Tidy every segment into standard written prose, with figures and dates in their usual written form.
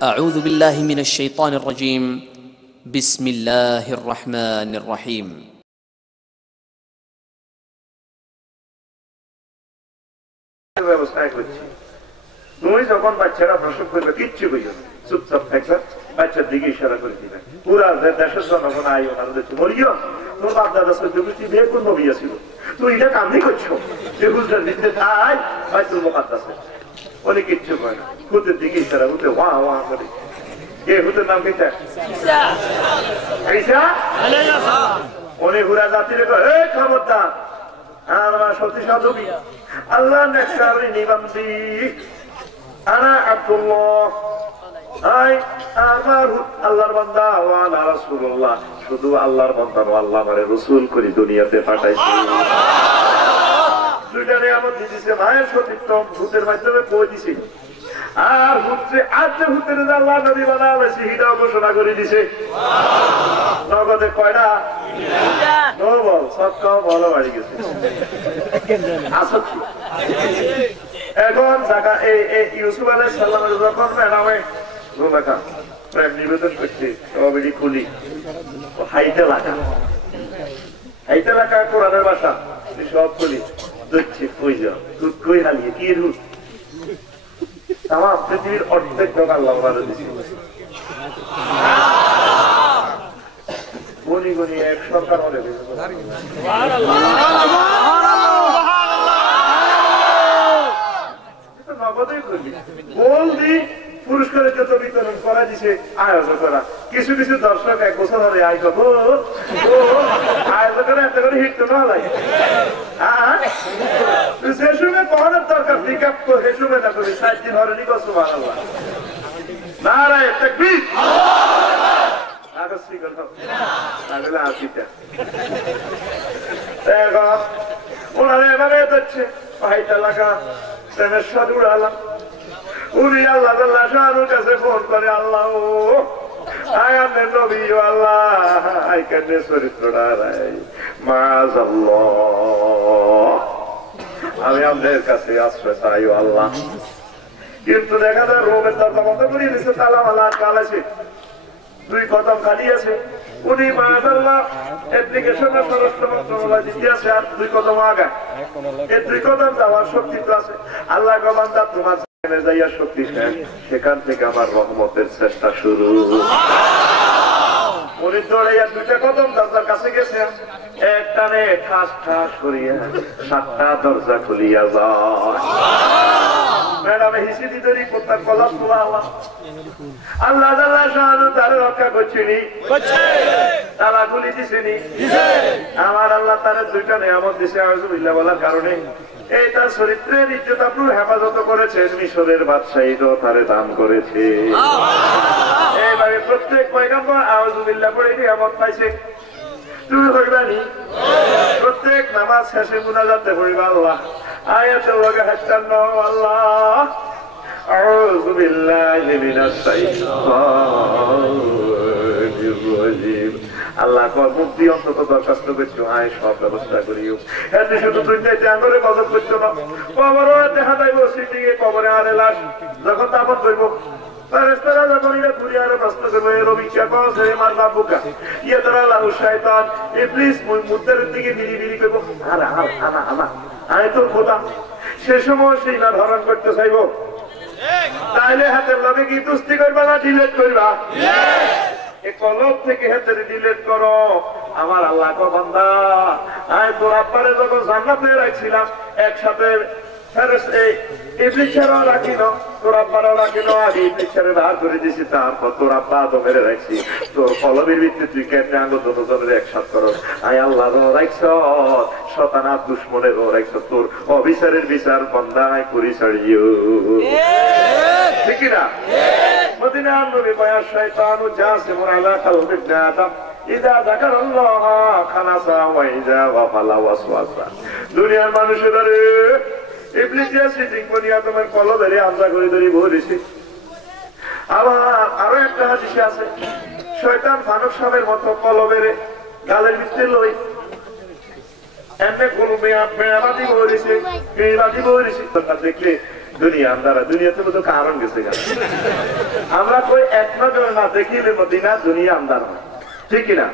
أعوذ بالله من الشيطان الرجيم بسم الله الرحمن الرحيم তুমি যখন বাচ্চারা প্রসব করবে কিচ্ছু বুঝো চুপচাপ থাকবে বাচ্চার দিকে ইশারা করে দিবে পুরা দেশের জনগণ আইও না বলিও তোর বাপ দাদা সহ্য করছি বিয়ে কোন নবী ছিল তুই এটা কামই করছো যে হুজরার ভিতরে তাই বাইতুল মুকাদ্দাসে উনি কিচ্ছু করে না হুতের দিকে ইশারা হুতে ওয়া ওয়া করে এ হুতের নাম কি ঈসা ঈসা উনি ঘুরা জাতিরে কয় এই খবরদার আমার সত্যি সাধবী আল্লাহ নেককারি নিবান্দি আনা আব্দুল্লাহ আই আমার আল্লাহর বান্দা ওয়া আনা রাসূলুল্লাহ শুধু আল্লাহর বান্দা ও আল্লাহ আমারে রাসূল করে দুনিয়াতে পাঠাইছে দুইটা নিয়ামত দিয়েছে মায়ের সতীত্ব ভূতের মাধ্যমে কই দিছে আর ভূতে আজ ভূতের আল্লাহ নবী বানাবে শহীদও ঘোষণা করে দিছে সুবহানাল্লাহ নগদে কয়টা নো বল সব কাও ভালো বাড়ি গেছে আসল এখন জায়গা এই ইউসুফ আলাইহিস সালামের যখন ম্যাডামে রুমাকা প্রেম নিবেদন করছে সবই খুলি হাইতে লাগা কোরআনের ভাষা সব খুলি দুচ্ছি কই যাও তুই কই হালিয়ে কি রূপ তামাম পৃথিবীর অর্ধেক লোক আল্লাহ ভালো দিচ্ছে গুনি গুনি এক সরকার হলে পুরস্কারের যত বিতরণ করা দিছে আয়োজন করা কিছু কিছু দর্শক এক বছর ধরে আয় কব আয়োজন করে এত করে হিট তো না লাগে সে সময় পড়ানোর দরকার পিক আপ তো সে সময় না করি 7 দিন হরে নিকো সুবহানাল্লাহ নারায়ে তাকবীর আগস্ট গল্প আগলা আসিটা এবার ওনারে এভাবে যাচ্ছে ভাইটা লাগা প্রেমের স্বাদ উড়ালাম উনি আল্লাহ আল্লাহ শাহরুর কাছে ফোন করে আল্লাহ আই এম এ নবী আল্লাহ আই ক্যান চরিত্রটা মাযাল্লাহ আমি আপনাদের কাছে আশ্রয় চাই আল্লাহ কিন্তু দেখা যায় রোমের দরজা বন্ধ করে দিচ্ছে তালা মালা কালাছে দুই কদম খালি আছে উনি মাযাল্লাহ অ্যাপ্লিকেশনের স্বরাষ্ট্র মন্ত্রণালয় দিতে আছে আর দুই কদম আগা এই দুই কদম যাওয়ার শক্তি তো আছে আল্লাহ গবান্দা তোমার যাইয়া শক্তি সেখান থেকে আমার রহমতের চেষ্টা শুরু উনি দৌড়াইয়া দুইটা কদম দরজার কাছে গেছে এক টানে ঠাস ঠাস করিয়া 7টা দরজা খুলিয়া যায় ম্যাডামে হিসিদি ধরি কোথার কলাপ তোলা আল্লাহ আল্লাহ আল্লাহ শাহাদু তারে রক্ষা করছিনি তালা গুলি দিছেনি আমার আল্লাহ তারে দুইটা নিয়ামত দিছে আউযুবিল্লাহ বলার কারণে এই তার চরিত্রের ইজ্জত আপনার হেফাজত করেছেন মিশরের বাদশাহীও তারে দান করেছে এইভাবে প্রত্যেক পয়গম্বর আউযুবিল্লাহ পড়ে নিয়ামত পাইছে তুমি করবানি প্রত্যেক নামাজ শেষে মুনাজাতে পড়িবা আল্লাহ আয়াতুল ওয়াকা হাত্তানো আল্লাহ আউযু বিল্লাহি মিনাশ শাইতানির রাজিম আল্লাহ কয় মুক্তি অন্তত দরখাস্ত করছো আয় সব ব্যবস্থা করিও এতে শুধু দুনিয়াতে আঙ্গরে মদত করছো না কবরও দেখা যাইব সিটিকে কবরে আরে লাশ যখন দাফন করবো ফেরেশতারা যখন এটা ঘুরে আরে প্রশ্ন করবে রবিকা কসে মার বাবুকা ইয়া তারা লাহু শয়তান ইবলিস মুদ্দার দিকে বিড়ি করবো আরে আনা আয় তোর খোদা সে সময় সেই না ধারণ করতে চাইবো তাইলে হাতের লগে কি দুস্তি করবা না ডিলেট করবা এই কলব থেকে হাতের ডিলেট করো আমার আল্লাহ কো বান্দা আয় তোর আব্বারে যখন জান্নাতে রাখছিলাম একসাথে ফেরেশতা ইবলিসেরও রাখিনো তোর আব্বারও রাখিনো আমি ইবলিসের বাহার করে দিয়েছি তারপর তোর আব্বা তো মেরে রাখছি তোর কলবের ভিত্তি তুই কেমনে আঙ্গ দুজনের একসাথ করো আয় আল্লাহ রাখছ শতানা দুশ্মনেরও রাখছ তোর অবিচারের বিচার বন্দায় করি ছাড়িও ঠিক না মদিনার নবী বয়াস শয়তানু জাসিমুন আলা কলবি ইবনে আদম ইদা যাকারাল্লাহ খানাসা ওয়া ইদা গাফালা ওয়াসওয়াসা দুনিয়ার মানুষেরা ইবলিস সিটিং করিয়া তোমার কলবের আমরা করে ধরি ভরেছি আবার আরো একটা হাদিসে আছে শয়তান ফানুক সাহেবের মতো কলবের গালের ভিতরে লই এমনি কলবে মেয়াবাদি ভরেছে মেয়াবাদি ভরেছে দেখলে দুনিয়া আন্দারা, দুনিয়াতে তো কারণ গেছে গেল। আমরা কই এক নজর না দেখিলে মদিনা দুনিয়া আন্দারা, ঠিক কিনা?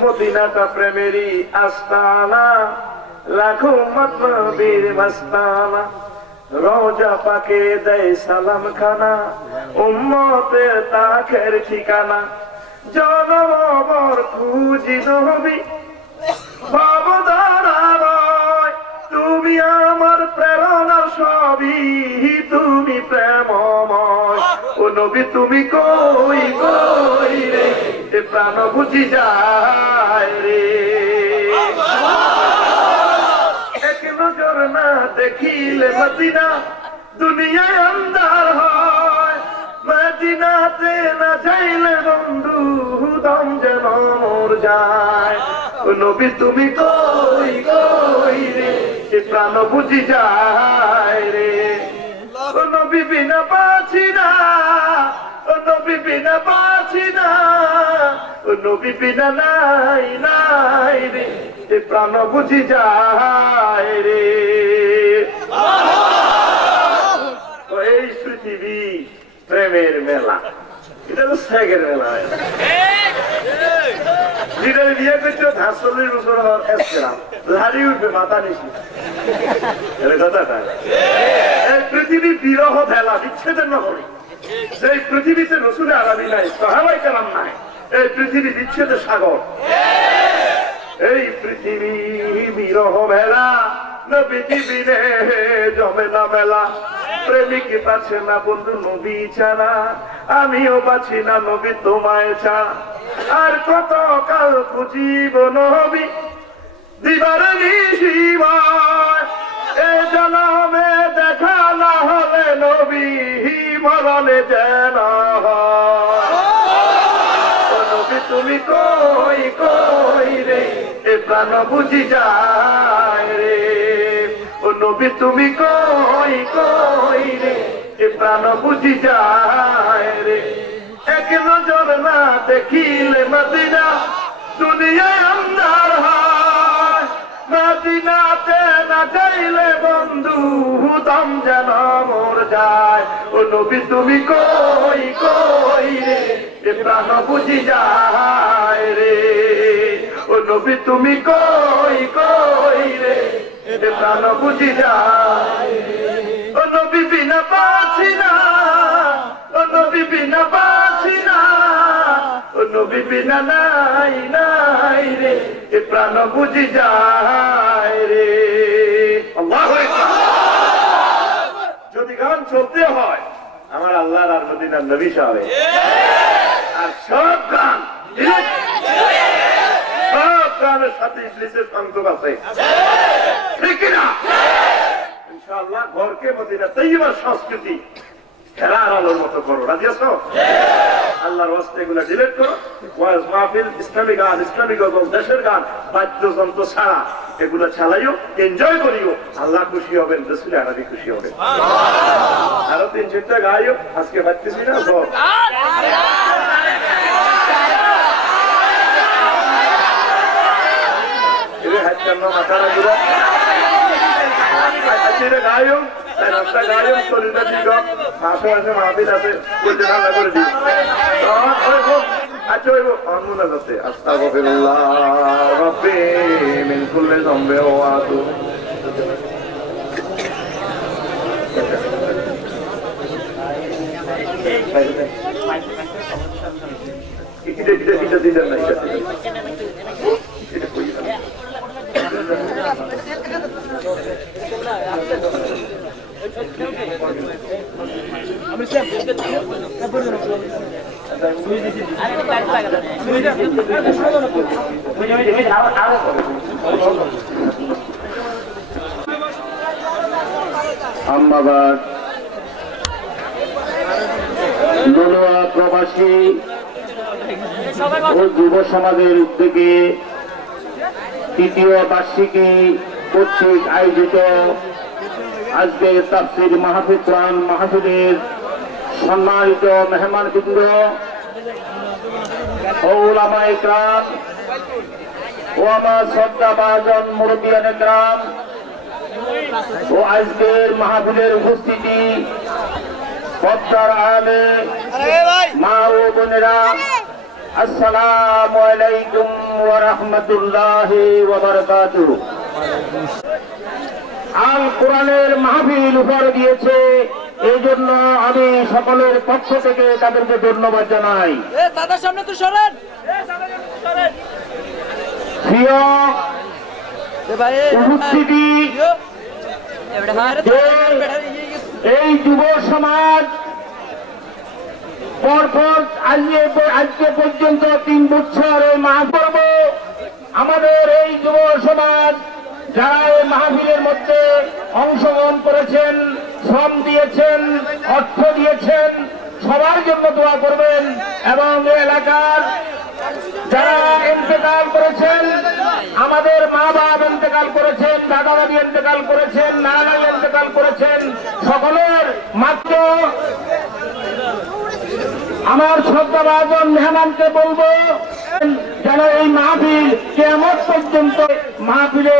মদিনাটা প্রেমেরই আস্তানা, লাখো মতলবীর মাস্তানা, রোজা পাকে দেয় সালাম খানা, উম্মতের তাখের ঠিকানা। জনমর খুঁজি নবী ভাবধারায়, তুমি আমার প্রেরণার সবই, তুমি প্রেমময়। ও নবী তুমি কই কই রে, এ প্রাণ বুঝি যায় রে। এক নজর না দেখিলে মদিনা দুনিয়ায় আন্ধার হয়, মদিনাতে না যাইলে বন্ধু দম যেন মোর যায়। ও নবী তুমি কই কই রে, এ প্রাণ বুঝি যায় রে। ও নবী বিনা বাঁচি না, ও নবী বিনা বাঁচি না, ও নবী বিনা নাই নাই রে, এ প্রাণ বুঝি যায় রে। এই পৃথিবী প্রেমের মেলা, এটা তো শেখের মেলা। যেটা বিয়ে করছো ৪০ বছর লাড়ি উঠবে মাথা নিচে, কথাটা। এই পৃথিবী বিরহ ভেলা, বিচ্ছেদের নগরী। এই পৃথিবীতে রসুলের আরামি নাই, সাহাবায়ে কেরাম নাই, এই পৃথিবী বিচ্ছেদের সাগর। এই পৃথিবী বিরহ ভেলা, নবীজি বিনে জমে না মেলা। প্রেমিক পাচ্ছে না বন্ধু নবী ছাড়া, আমিও পাচ্ছি না নবী তোমায় ছাড়া। আর কত কাল খুঁজিব নবী দিবার নিশিবায়, এ জনমে দেখা না হলে নবী মরণে যেন হয়। ও নবী তুমি কই কই রে, এ প্রাণ বুঝি যায় রে। ও নবী তুমি কই কই রে, এ প্রাণ বুঝি যায় রে। এক নজর না দেখিলে মদিনা দুনিয়ায় আন্ধার হয়, মদিনাতে না যাইলে বন্ধু দম যেন মোর যায়। ও নবী তুমি কই কই রে, এ প্রাণ বুঝি যায় রে। ও নবী তুমি কই কই রে, এ প্রাণ বুঝি যায়। ও নবী বিনা বাঁচি না, ও নবী বিনা বাঁচি না, ও নবী বিনা নাই নাই রে, এ প্রাণ বুঝি যায় রে। আল্লাহু আকবার। যদি গান চলতে হয় আমার আল্লাহর আর মদিনার নবী সাহেব, আর সব গান সব গানের সাথে ইবলিসের সংযোগ আছে, ঠিক কিনা? ইনশাআল্লাহ ঘরকে মদিনা তৈয়বার সংস্কৃতি খেলার আলোর মতো করো, রাজি আছো? আল্লাহর ওয়াস্তে এগুলা ডিলিট করো। ওয়াজ মাহফিল, ইসলামী গান, ইসলামী গজল, দেশের গান, বাদ্যযন্ত্র ছাড়া এগুলা চালাইও, এনজয় করিও। আল্লাহ খুশি হবেন, রাসূল আরবি খুশি হবে। আরো ৩-৪টা গাইও, আজকে বাজতেছি না সব। মাথাটা ঘুরা গাইও, রাস্তা গাইও, শরীরটা ঠিক হোক, মাসে মাসে মাহফিল আছে, বলতে ঠান্ডা করে দিই। আচ্ছা হইব অন্যরা যাচ্ছে আস্তাগফিরুল্লাহ রাব্বি মিন কুল্লি যামবি ওয়া আতুব। এটা দিলেন না, এটা আম্মাবাদ নলোয়া প্রবাসী ও যুব সমাজের উদ্যোগে তৃতীয় বার্ষিকী কর্তৃক আয়োজিত আজকে তাফসীর মাহফিল, কোরআন মাহফিলের সম্মানিত মেহমানবৃন্দ ও উলামায়ে কেরাম ও আমার শ্রদ্ধাভাজন মুরব্বিয়ানে কেরাম, ও আজকের মাহফিলের উপস্থিতি পদ্মার আলে মা ও বোনেরা, আসসালামু আলাইকুম ওয়া রাহমাতুল্লাহি ওয়া বারাকাতুহু। আল কোরআনের মাহফিল উপহার দিয়েছে, এই জন্য আমি সকলের পক্ষ থেকে তাদেরকে ধন্যবাদ জানাই। প্রিয় উপস্থিতি, এই যুব সমাজ পরপর আজকে পর্যন্ত 3 বছর এই মাহফিল, আমাদের এই যুব সমাজ যারা এই মাহফিলের মধ্যে অংশগ্রহণ করেছেন, শ্রম দিয়েছেন, অর্থ দিয়েছেন, সবার জন্য দোয়া করবেন। এবং এলাকার যারা ইন্তেকাল করেছেন, আমাদের মা বাপ ইন্তেকাল করেছেন, দাদা দাদি ইন্তেকাল করেছেন, নানা ইন্তেকাল করেছেন, সকলের মাত্র আমার শ্রদ্ধাভাজন মেহমানকে বলবো যেন এই মাহফিল কিয়ামত পর্যন্ত মাহফিলে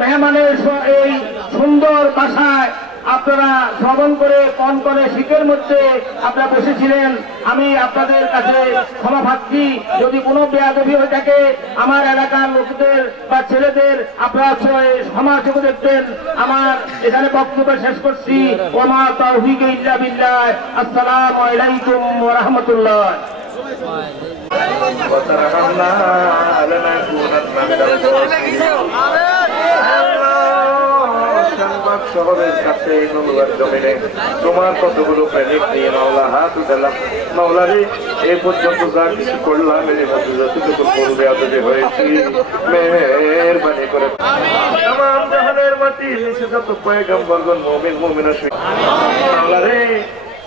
মেহমানের এই সুন্দর ভাষায় আপনারা শ্রবণ করে কন করে শীতের মধ্যে আপনারা বসেছিলেন। আমি আপনাদের কাছে ক্ষমা প্রার্থী, যদি কোনো বেয়াদবি হয়ে থাকে আমার এলাকার লোকদের বা ছেলেদের আপনারা ক্ষমা চোখে দেখবেন। আমার এখানে বক্তব্য শেষ করছি। ওমা তাওফীক ইল্লা বিল্লাহ। আসসালামু আলাইকুম ওয়া রাহমাতুল্লাহ। শহরের কাছে জমিনে তোমার কতগুলো প্রেমিক নিয়ে মাওলা হাত উঠালাম। মাওলারে এই পর্যন্ত যা কিছু করলাম এর মধ্যে যতটুকু পূর্বে আদরে হয়েছি মেহেরবানি করে তামাম জাহানের মাটি নিচে যত পয়গম্বরগণ মুমিন মুমিনা মাওলারে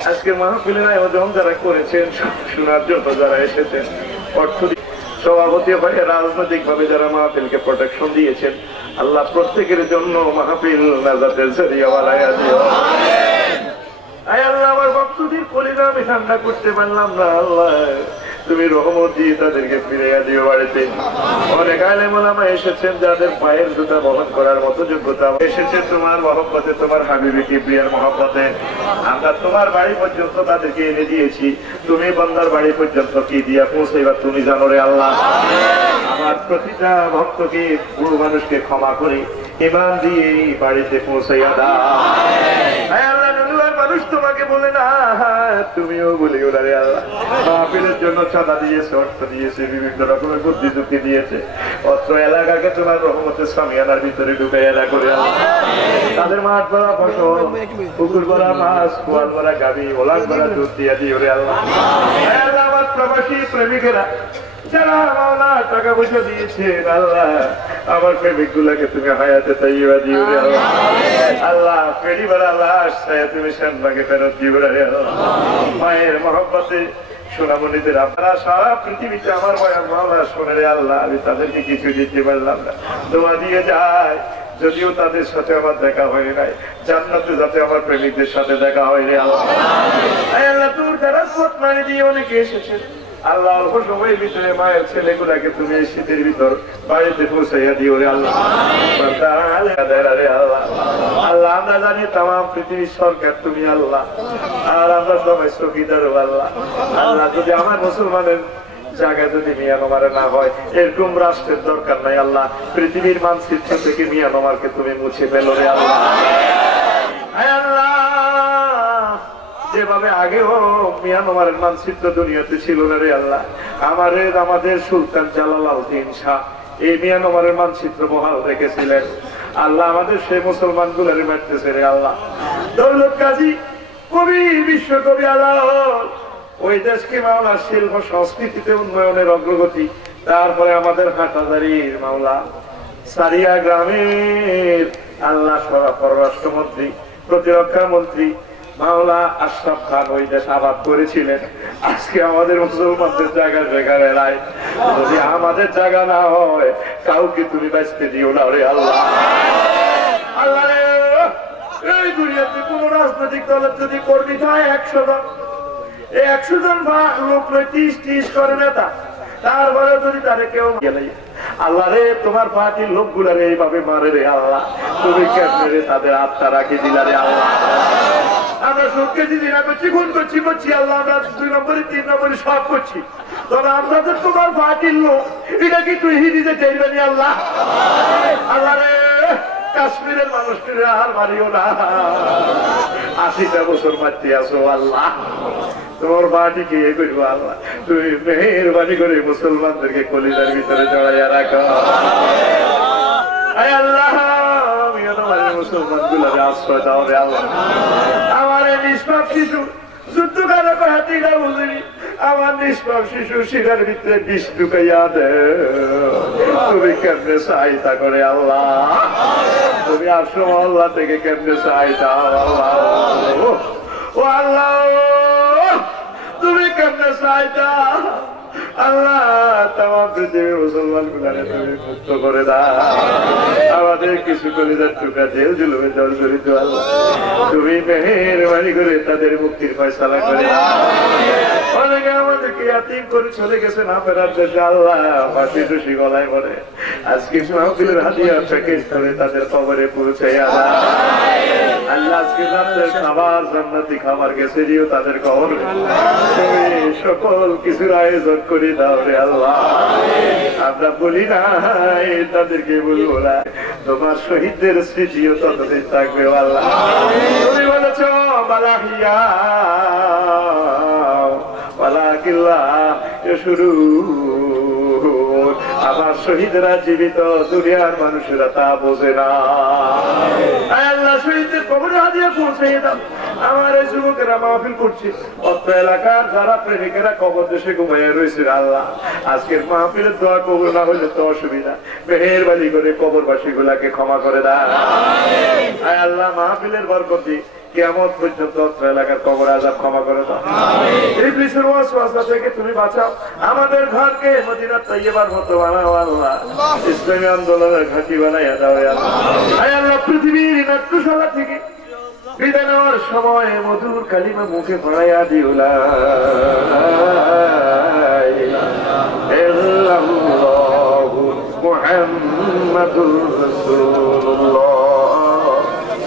আজকে মাহফিলের আয়োজন যারা করেছেন, শোনার জন্য যারা এসেছেন, অর্থ সভাপতি হয়ে রাজনৈতিক ভাবে যারা মাহফিলকে প্রোটেকশন দিয়েছেন, আল্লাহ প্রত্যেকের জন্য মাহফিল নাজাতের জরিয়া বানায়া দিও। আয় আল্লাহ, আমার ভক্তদের কলিজা আমি ঠান্ডা করতে পারলাম না, আল্লাহ তুমি রহমত দিয়ে তাদেরকে ফিরিয়ে দিও বাড়িতে। অনেক আলেম ওলামা এসেছেন যাদের পায়ের জুতা বহন করার মতো যোগ্যতা এসেছে তোমার মহব্বতে, তোমার হাবিবে কিবরিয়ার মহব্বতে। আমরা তোমার বাড়ি পর্যন্ত তাদেরকে এনে দিয়েছি, তুমি বান্দার বাড়ি পর্যন্ত কি দিয়া পৌঁছাইবা তুমি জানো রে আল্লাহ। আমার প্রতিটা ভক্তকে, বুড়ো মানুষকে ক্ষমা করে ঈমান দিয়ে বাড়িতে পৌঁছাইয়া দাও। মানুষ তোমাকে বলে না, তুমিও বলে গেলে রে আল্লাহ। মাহফিলের জন্য চাঁদা দিয়েছে, অর্থ দিয়েছে, বিভিন্ন রকমের বুদ্ধি যুক্তি দিয়েছে। অত্র এলাকাকে তোমার রহমতের সামিয়ানার ভিতরে ঢুকে এলা করে আল্লাহ। তাদের মাঠ ভরা ফসল, পুকুর ভরা মাছ, কুয়াল ভরা গাভী, ওলান ভরা দুধ দিয়ে দিও রে আল্লাহ। আমার প্রবাসী প্রেমিকেরা যারা মাওলা টাকা পয়সা দিয়েছেন, আল্লাহ আমার প্রেমিক গুলাকে তুমি হায়াতে তাইয়্যিবা দিও রে আল্লাহ। আল্লাহ পেড়ি বেড়া লাশ ছায়া তুমি শানবাগে ফেরত দিও রে আল্লাহ। মায়ের মহব্বতে সোনামণিদের আপনারা সারা পৃথিবীতে আমার মায়ের মাওলা শোনে রে আল্লাহ। আমি তাদেরকে কিছু দিতে পারলাম না, দোয়া দিয়ে যায়। যদিও তাদের সাথে আমার দেখা হয় নাই, জান্নাতে যাতে আমার প্রেমিকদের সাথে দেখা হয় রে আল্লাহ। আল্লাহ তোর দারাজত মানে দিয়ে অনেকে এসেছেন, আল্লাহ অল্প সময়ের ভিতরে মায়ের ছেলেগুলাকে তুমি এই শীতের ভিতর বাড়িতে পৌঁছাইয়া দিও রে আল্লাহ। আল্লাহ আমরা জানি তামাম পৃথিবীর সরকার তুমি আল্লাহ, আর আমরা সবাই চৌকিদার আল্লাহ। আল্লাহ যদি আমার মুসলমানের জায়গায় যদি মিয়ানমারে না হয়, এরকম রাষ্ট্রের দরকার নাই আল্লাহ। পৃথিবীর মানচিত্র থেকে মিয়ানমারকে তুমি মুছে ফেলো রে আল্লাহ। যেভাবে আগেও মিয়ানমারের মানচিত্র দুনিয়াতে ছিল না রে আল্লাহ, আমাদের সুলতান জালালাউদ্দিন শাহ এই মিয়ানমারের মানচিত্র বহাল রেখেছিলেন। আল্লাহ আমাদের সেই মুসলমান গুলারে মারতেছে রে আল্লাহ। দৌলত কাজী কবি, বিশ্বকবি আল্লাহ ওই দেশকে মাওলা শিল্প সংস্কৃতিতে উন্নয়নের অগ্রগতি, তারপরে আমাদের হাটাজারির মাওলা সারিয়া গ্রামের আল্লাহ পররাষ্ট্রমন্ত্রী, প্রতিরক্ষা মন্ত্রী মাওলা আশরাফ খান ওই দেশ আবাদ করেছিলেন। আজকে আমাদের মুসলমানদের জায়গা বেকারে নাই, যদি আমাদের জায়গা না হয় কাউকে তুমি বাঁচতে দিও না রে আল্লাহ। আল্লাহ এই দুনিয়াতে কোন রাজনৈতিক দলের যদি কর্মী থাকে 100 জন, এই 100 জন লোক 30 করে নেতা, তারপরে যদি তারে কেউ গেলে আল্লাহ রে তোমার পার্টির লোকগুলারে এইভাবে মারে রে আল্লাহ, তুমি কেমনে রে তাদের আত্মা রাখি দিলা রে আল্লাহ। আমরা সব কেজি দিনা করছি, গুণ করছি আল্লাহ, আমরা 2 নম্বরে 3 নম্বরে সব করছি, তবে আমরা তো তোমার পার্টির লোক, এটা কি তুই হিদিতে চাইবেনি আল্লাহ? আল্লাহ রে কাশ্মীরের মানুষটির আর মারিও না, 80টা বছর মারতে আসো আল্লাহ, তোমার বাড়ি কি এ করবো আল্লাহ, তুমি মেহেরবানি করে মুসলমানদেরকে কলিজার ভিতরে জড়াইয়া রাখো আল্লাহ। মুসলমান গুলারে আশ্রয় দাও রে আল্লাহ। আমার নিষ্পাপ শিশু যুদ্ধকারক হাতিরা বুঝিনি, আমার নিষ্পাপ শিশু শিরার ভিতরে বিষ ঢুকাইয়া দে, তুমি কেমনে সহায়তা করে আল্লাহ, তুমি আসো আল্লাহ থেকে কেমনে সহায়তা আল্লাহ, ও আল্লাহ তুমি কেমনে সহায়তা আল্লাহ। তামাম পৃথিবীর মুসলমান গুলারে তুমি মুক্ত করে দাও, আমাদের কিছু কলিজার টুকরা জেল জুলুমে জর্জরিত আল্লাহ, তুমি মেহেরবানি করে তাদের মুক্তির ফয়সালা করে দাও। অনেকে আমাদেরকে ইয়াতীম করে চলে গেছে না ফেরার দেশে আল্লাহ, ফাঁসি টুসি গলায় পড়ে আজকে মাহফিলের হাদিয়া প্যাকেজ করে তাদের কবরে পৌঁছাইয়া দাও আল্লাহ। আজকে রাতের খাবার জান্নাতি খাবার গেছে দিও তাদের কবর, তুমি সকল কিছুর আয়োজন করে দাও রে আল্লাহ। আমরা বলি না তাদেরকে বলবো না, তোমার শহীদদের স্মৃতিও ততদিন থাকবে আল্লাহ। তুমি বলেছ বালাহিয়া বালাকিল্লা শুরু, আমার শহীদরা জীবিত, দুনিয়ার মানুষেরা তা বোঝে না আল্লাহ। শহীদদের কবরে হাদিয়া পৌঁছে দাও। আমার এই যুবকেরা মাহফিল করছে, অত্র এলাকার যারা প্রেমিকেরা কবর দেশে ঘুমাইয়া রয়েছে আল্লাহ, আজকের মাহফিলের দোয়া কবুল না হলে তো অসুবিধা, মেহেরবানি করে কবরবাসী গুলাকে ক্ষমা করে দাও আল্লাহ। মাহফিলের বরকতি কিয়ামত পর্যন্ত অত্র এলাকার কবর আযাব ক্ষমা করে দাও। ইবলিসের ওয়াসওয়াসা থেকে তুমি বাঁচাও, আমাদের ঘরকে মদিনা তাইয়্যিবার মতো বানাও আল্লাহ, ইসলামী আন্দোলনের ঘাঁটি বানাইয়া দাও আল্লাহ। আল্লাহ পৃথিবীর নাট্যশালা থেকে বিদায় নেওয়ার সময় মধুর কালিমা মুখে পড়াইয়া দিও লা ইলাহা মুহাম্মাদুর রাসূলুল্লাহ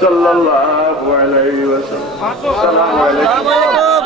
সাল্লাল্লাহু আলাইহি ওয়াসাল্লাম। আসসালামু আলাইকুম।